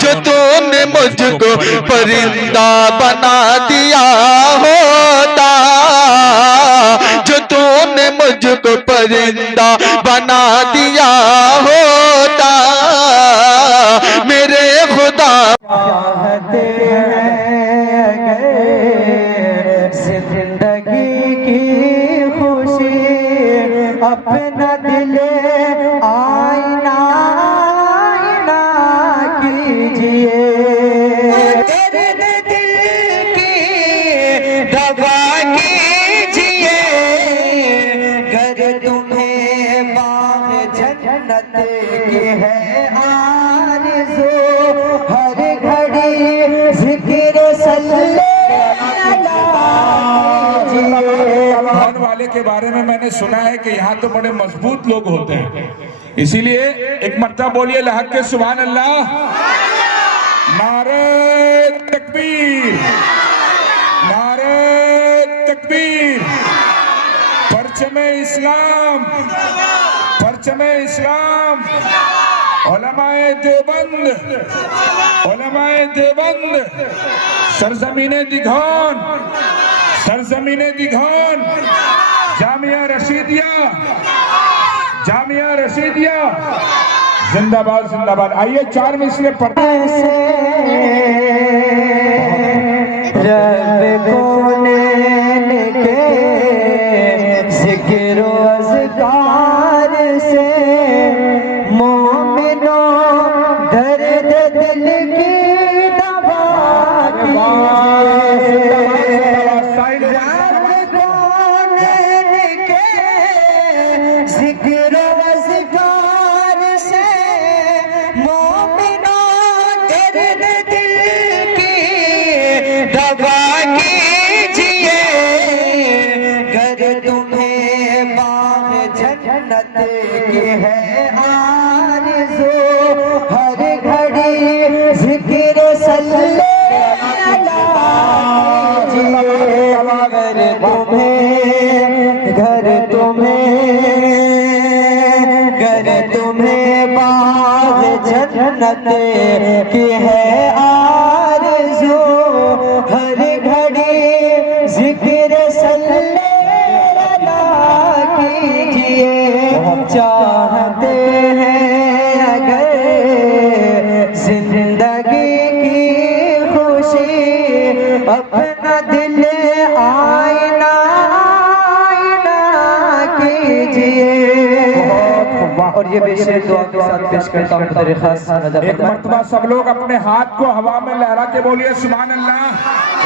जो तूने मुझको परिंदा बना दिया होता, जो तूने मुझको परिंदा बना दिया होता, मेरे खुदा चाहते हैं जिंदगी की खुशी अपना दिल आईना आईना कीजिए, तेरे दिल की दवा कीजिए, गर तुम्हें बाग जन्नत की है आरज़ू, हर घड़ी जिक्र सल्लल्लाहु भगवान वाले के बारे में मैंने सुना है कि यहाँ तो बड़े मजबूत लोग होते हैं, इसीलिए एक मर्तबा बोलिए लहक के सुभान अल्लाह, नारे तकबीर, नारे तकबीर, परचमे इस्लाम, परचमे इस्लाम, उलमाए देवबंद, उलमाए देवबंद, सरजमीने दिघौन, सरजमीने दिघौन, जामिया रशीदिया, जामिया रशीदिया जिंदाबाद जिंदाबाद। आइए चार मिसरे पढ़ते रब को लेके जिक्र अज़कार से मोमिनो दर्द दिल की दवा जिक्र अज़कार से मोमिनो दर्द दिल की दवा कीजिए, गर तुम्हें बाग जन्नत की है आरज़ू, हर घड़ी जिक्र सल्लल्लाहु अलैहि, घर तुम्हें बाग जन्नत की है आरज़ू, हर घड़ी जिक्र सल्लल्लाहु कीजिए, चाहते हैं अगर जिंदगी की खुशी अपना दिल आईना आईना कीजिए। और ये बेशक दुआ के साथ पेश करता हूँ तेरे खास नज़र। एक मर्तबा सब लोग अपने हाथ को हवा में लहरा के बोलिए सुभान अल्लाह,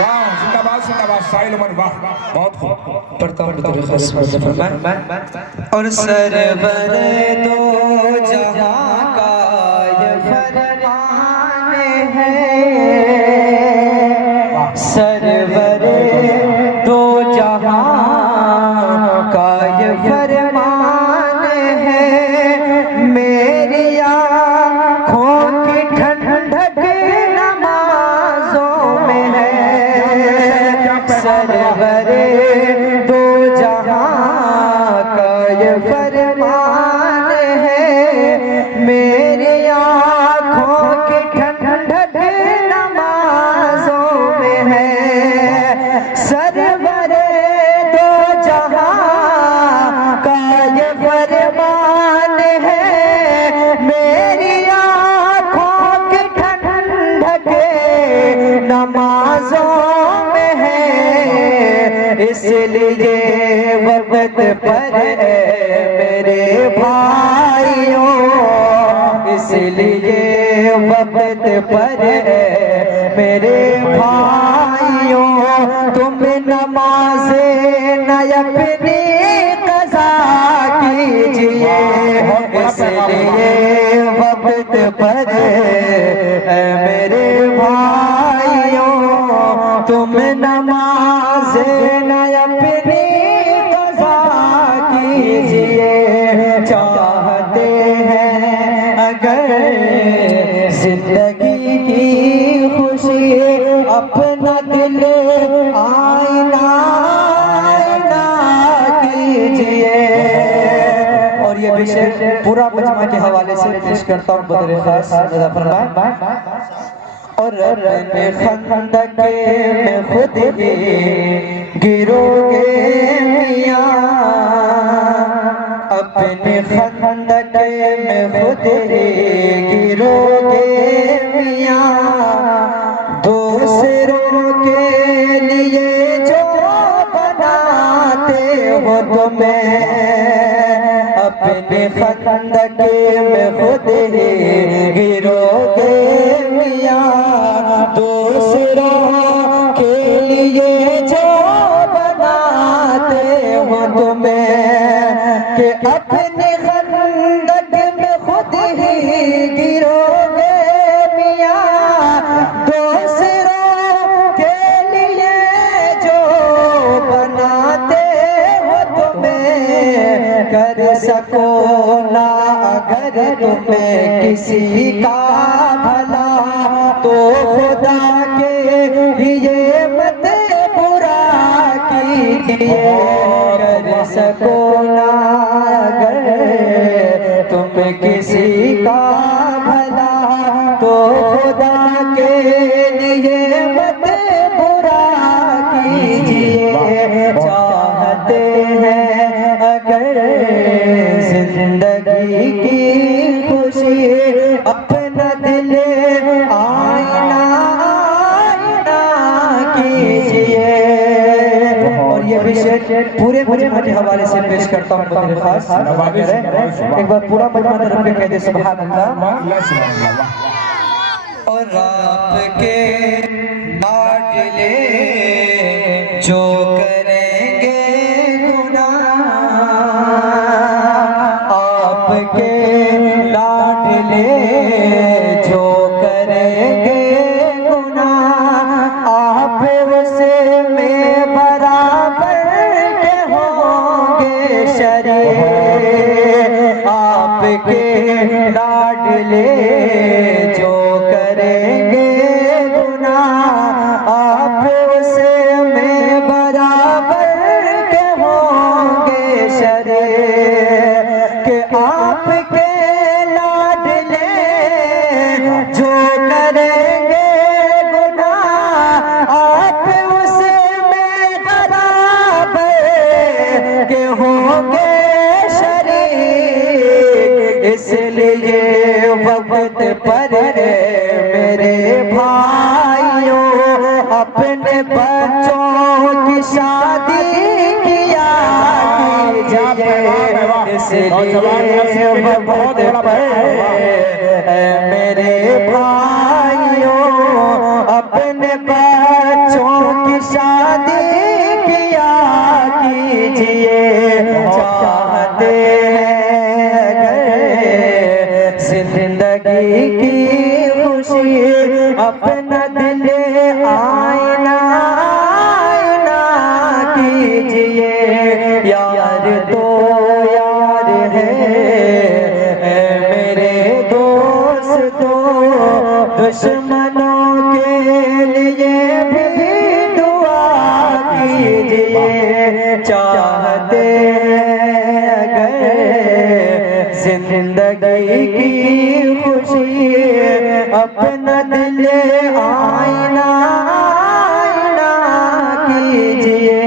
वाह जिंदाबाद जिंदाबाद, साहिल उमर वाह, बहुत खूब पढ़ता हूँ तेरे खास नज़र। और सरवर दो जहां का ये फरमान है, सरवर दो जहां का ये फरमान है, मेरी आँखों की ठंडक नमाजों में है, सरवर दो जहां का ये फरमान है, मेरी आँखों की ठंडक नमाजों में है, सरवर दो जहां का ये फरमान है, मेरी आँखों की ठंडक नमाजों में है, इसलिए वक्त पर मेरे भाइयों, इसलिए वक्त पर मेरे भाइयों, तुम नमाज़े न अपनी क़ज़ा कीजिए, इसलिए वक्त पर मेरे भाइयों, तुम नमाज़े न अपनी क़ज़ा कीजिए, चाहते हैं अगर जिंदगी की खुशी अपना दिल आईना आईना कीजिए। और ये विषय पूरा मजमा के हवाले से पेश करता हूँ बदर खास रज़ा फरमाए। और अपने खंदक में खुद ही गिरोगे मियाँ, अपने खंदक में खुद ही गिरोगे मियाँ, दूसरों के लिए जो बनाते हो तुम्हें, अपने खंदक में खुद ही गिरोगे मियाँ, दूसरों के लिए जो बनाते हो तुम्हें, कि अपने खंदक में खुद ही गिरोगे मियाँ, दूसरों के लिए जो बनाते हो तुम्हें, कर सको ना अगर तुम्हें किसी का भला, तो खुदा के लिए मत बुरा कीजिए। कर सको ना अगर तुम किसी का भला, तो खुदा के लिए मत बुरा कीजिए। चाहते हैं अगर जिंदगी की खुशी, अपना दिल आईना आईना कीजिए। और ये विषय पूरे मजमा के हवाले से पेश करता हूँ बदर खास। एक बार पूरा मजमा तरफ के कहते सुभान अल्लाह। और आपके लाडले जो करेंगे गुनाह, आपके लाडले जो करेंगे गुनाह, आप उसे में बराबर के होंगे शरीक। आपके लाडले जो करेंगे गुनाह, आप उसे में बराबर के होंगे शरीक। कि आपके लाडले जो करेंगे गुनाह, आप उसे में बराबर के होंगे शरीक। इसलिए वक्त पर मेरे भाइयों, अपने बच्चों की शादी किया कीजिए। इसलिए वक्त पर मेरे भाइयों, अपने बच्चों की शादी किया कीजिए। चाहते जिंदगी की खुशी, अपना दिल आईना आईना कीजिए। यार तो यार है मेरे दोस्तों, दुश्मनों के लिए भी दुआ कीजिए। चाहते अगर जिंदगी की खुशी, अपना दिल आईना आईना कीजिए।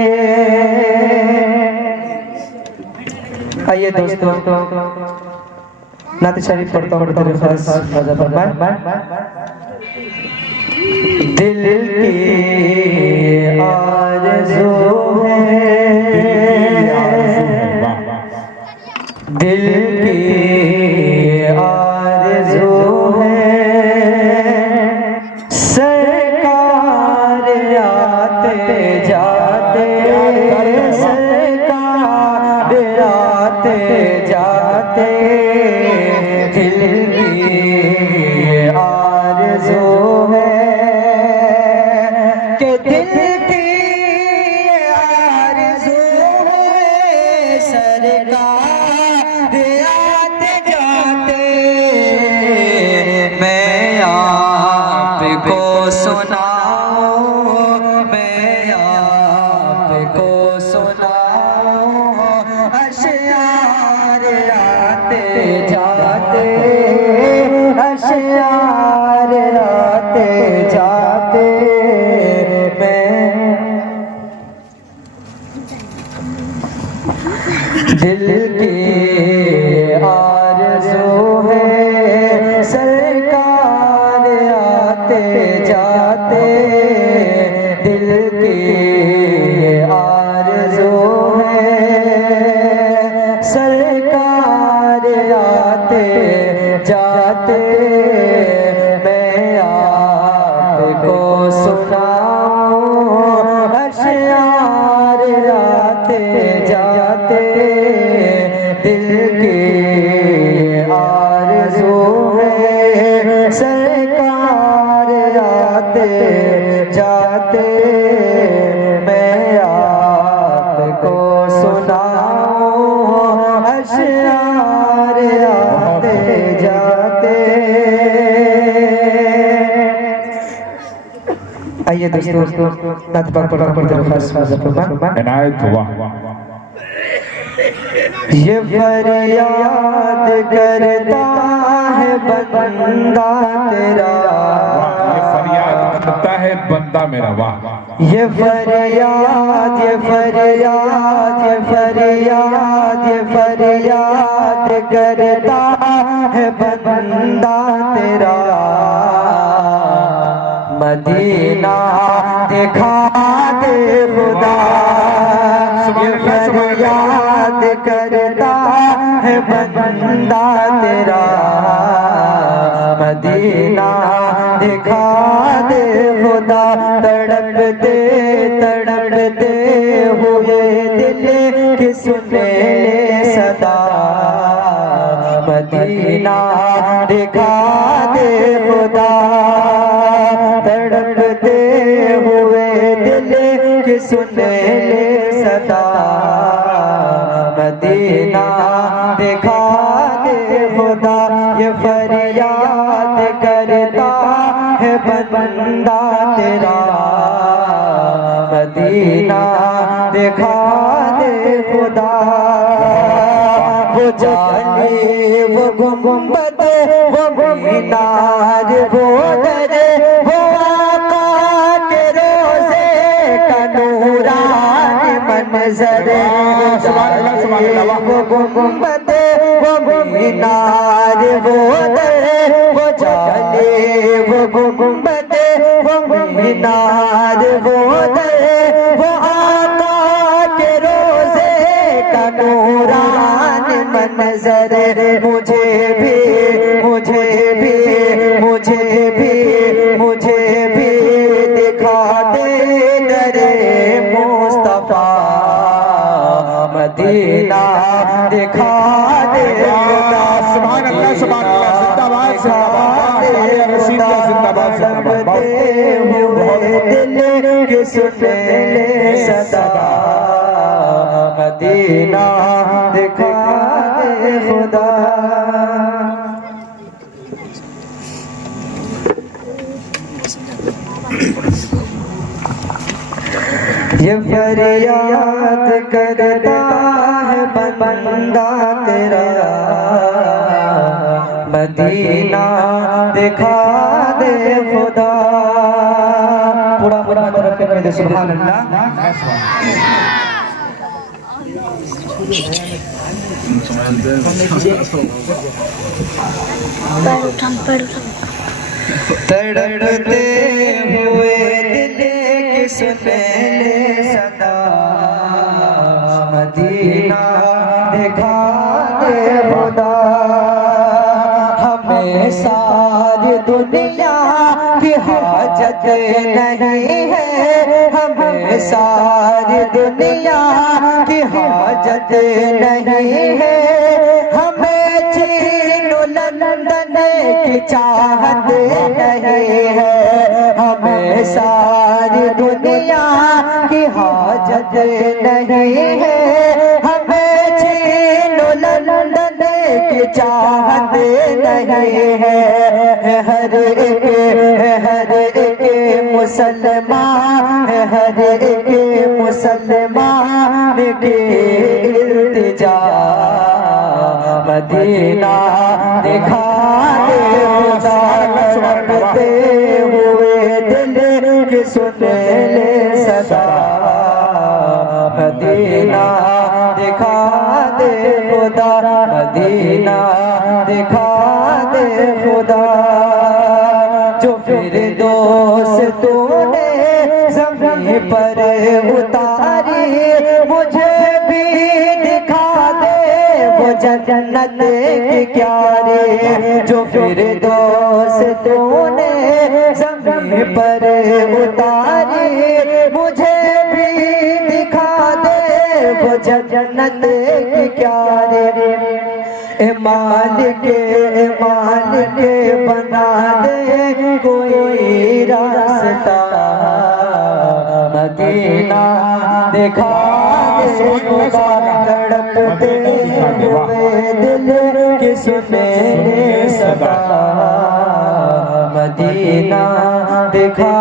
आइए दोस्तों, नात शरीफ पढ़ता हूँ बदर खास रज़ा फरमाए। दिल की आरज़ू है, दिल की आरज़ू है, सरकार आते जाते, सरकार आते जाते, दिल की आरज़ू है कि जाते जाते मैं आपको सुनाऊं अशआर आते जाते। आइए दोस्तों नात पाक पढ़ते रहो खास इनायत हुआ। ये फरियाद करता है बंदा तेरा, ये फरियाद करता है बंदा मेरा। वाह ये फरियाद ये फरियाद ये फरियाद ये फरियाद करता है बंदा तेरा, मदीना दिखा दे खुदा। ये फरियाद करता है बंदा तेरा, मदीना दिखा दे खुदा। तड़पते तड़पते हुए दिल की सुने सदा, मदीना दिखा दे खुदा। तड़पते हुए दिल की सुने सदा, मदीना दिखा दे खुदा। ये फरियाद करता है बंदा तेरा, मदीना दिखा दे खुदा। वो जाली वो गुंबद वो मीनार वो दरे वो आका के रोज़े का नूरानी मंज़र। वो गुंबद वो मीनार वो दरे वो जाली वो गुंबद वो मीनार वो दरे वो आका के रोज़े का नूरानी मंज़र। मुझे भी मुझे भी मुझे भी मुझे भी दिखा दे दरे मुस्तफा, मदीना दिखा दे। सुभान अल्लाह सुभान अल्लाह। जिंदाबाद जिंदाबाद रसीदा जिंदाबाद जिंदाबाद। दिल की सुने सदा, मदीना दिखा दे खुदा। ये फरियाद करता है बंदा तेरा, मदीना दिखा दे खुदा। पूरा पूरा तरफ कर दे सुभान अल्लाह। तड़पते हुए दिल की सुने सदा, मदीना दिखा दे खुदा। हमें सारी दुनिया की हाजत नहीं है, हमें सारी दुनिया की हाजत नहीं है। हमें चीन लंदन की चाहत नहीं है, हमें सारी दुनिया की हाजत नहीं है। हमें चीन लंदन की चाहत नहीं है। हर एक मुसलमान हर एक मुसलमान की इल्तिजा, मदीना दिखा दे खुदा। तड़पते हुए दिल की सुने सदा, मदीना दिखा दे खुदा। मदीना दिखा दे खुदा। जो फिर दोस्त तूने ज़मीन पर उतारी, मुझे भी दिखा दे वो जन्नत की क्यारी। जो फिर दोस्त तूने ज़मीन पर उतारी, मुझे भी दिखा दे वो जन्नत की क्यारी। मालिक बना दे कोई रास्ता, मदीना दिखा दे खुदा, तड़पते हुए दिल की सुने सदा, मदीना दिखा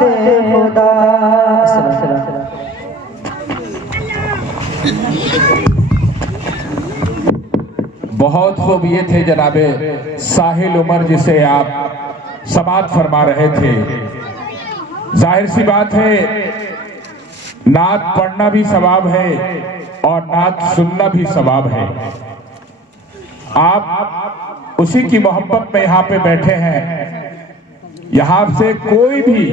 दे खुदा। बहुत खूब ये थे जनाबे साहिल उमर, जिसे आप समात फरमा रहे थे। जाहिर सी बात है, नात पढ़ना भी सवाब है और नात सुनना भी सवाब है। आप उसी की मोहब्बत में यहाँ पे बैठे हैं। यहाँ से कोई भी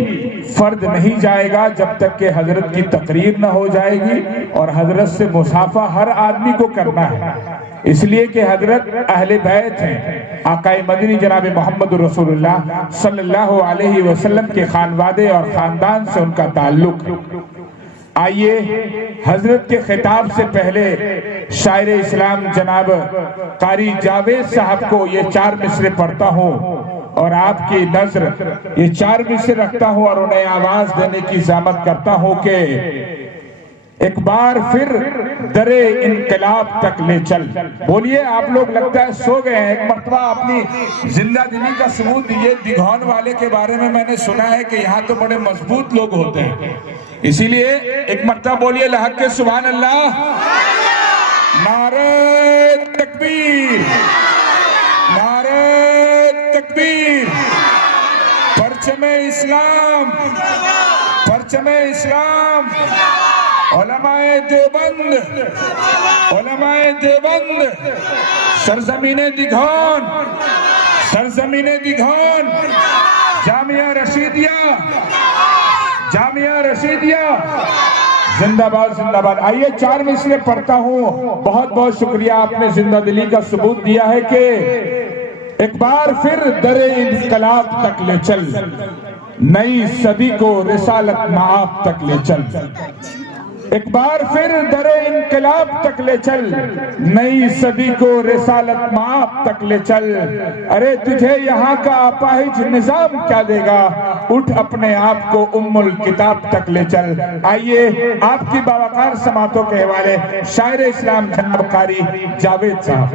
फर्द नहीं जाएगा जब तक कि हजरत की तकरीर न हो जाएगी, और हजरत से मुसाफा हर आदमी को करना है, इसलिए कि हजरत अहले बैत हैं। आकाए मदनी जनाब मोहम्मद रसूलुल्लाह सल्लल्लाहु अलैहि वसल्लम के खानवादे और खानदान से उनका ताल्लुक है। आइए हजरत के खिताब से पहले शायर इस्लाम जनाब कारी जावेद साहब को ये 4 मिसरे पढ़ता हूँ और आपकी नजर ये 4 मिसरे रखता हूँ और उन्हें आवाज देने की ज़हमत करता हूँ कि एक बार फिर दरे इनकलाब तक ले चल। बोलिए, आप लोग लगता है सो गए हैं। एक मर्तबा अपनी जिंदा दिली का सबूत दिए। दिघौन वाले के बारे में मैंने सुना है कि यहाँ तो बड़े मजबूत लोग होते हैं, इसीलिए एक मर्तबा बोलिए लहक के सुभान अल्लाह, नारे तकबीर, नारे तकबीर, परचमे इस्लाम, परचमे इस्लाम, उलमाए देवबंद, उलमाए देवबंद, सरजमीने दिघौन, सरजमीने दिघौन, जामिया रशीदिया, जामिया रशीदिया जिंदाबाद, जिंदाबाद। आइए 4 मिसरे पढ़ता हूँ। बहुत बहुत शुक्रिया, आपने जिंदा दिली का सबूत दिया है कि एक बार फिर दरे इनकलाब तक ले चल, नई सदी को रिसालत माआब तक ले चल। एक बार फिर दरे इनकलाब तक ले चल, नई सदी को रिसालत माआब तक ले चल। अरे तुझे यहाँ का अपाहिज निजाम क्या देगा, उठ अपने आप को उम्मुल किताब तक ले चल। आइए आपकी बावकार समातों के हवाले शायर इस्लाम जनाब कारी जावेद साहब।